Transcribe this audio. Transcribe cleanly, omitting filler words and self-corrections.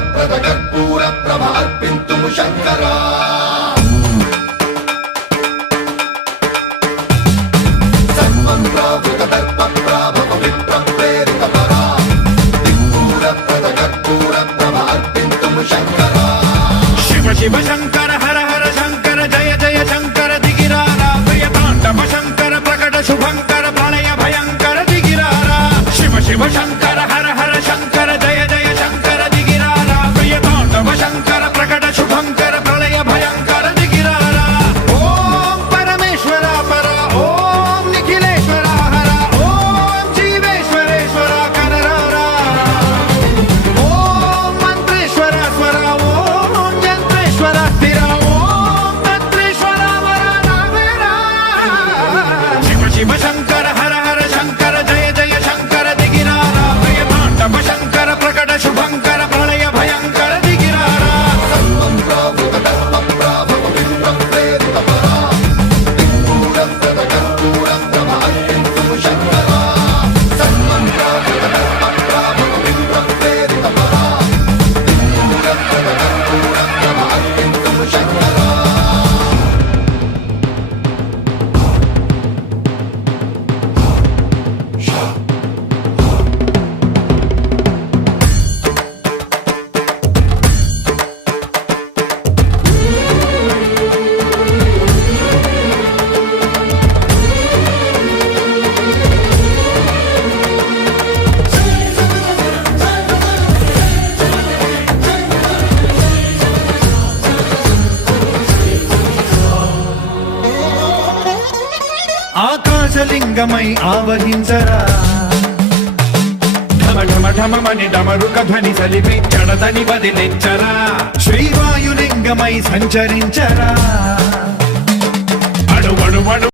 సిద్ధూరప్రద కర్పూర ప్రభ అర్పింతుము శంకరా సన్మంత్రావృత దర్ప ప్రాభవ విప్ర ప్రేరిత పరా సిద్ధూరప్రద కర్పూర ప్రభ అర్పింతుము శంకరా శివ శివ శంకర హర హర శంకర జయ జయ శంకర దిగిరారా ప్రియ తాండవ శంకర ప్రకట శుభంకర ప్రళయ భయంకర దిగిరారా శివ శివ శంకర హర హర శంకర జయ జయ శంకర దిగిరారా ప్రియ తాండవ శంకర ప్రకట శుభంకర ప్రళయ భయంకర దిగిరారా ఓం పరమేశ్వర పర ఓం నిఖిలేశ్వర హర ఓం జీవేశ్వరేశ్వర కనరారా ఓం మంత్రేశ్వర స్వర ఓం యంత్రేశ్వర స్థిర ఓం తంత్రేశ్వర వర నావేరా శివ శివ శంకర హర హర శంకర జయ జయ శంకర దిగిరారా ప్రియ తాండవ శంకర ప్రకట శుభంకర ప్రళయ భయంకర దిగిరారా సన్మంత్రావృత దర్ప ప్రాభవ విప్ర ప్రేరిత పరా సిద్ధూరప్రద కర్పూర ప్రభ అర్పింతుము శంకరా సన్మంత్రావృత దర్ప ప్రాభవ విప్ర ప్రేరిత పరా సిద్ధూరప్రద కర్పూర ప్రభ అర్పింతుము శంకరా ఆకాశలింగమై ఆవహించరా ఢమ ఢమ ఢమమని డమరుక ధ్వని సలిపి జడదని వదిలించరా శ్రీవాయులింగమై సంచరించరా అణు అణు అణు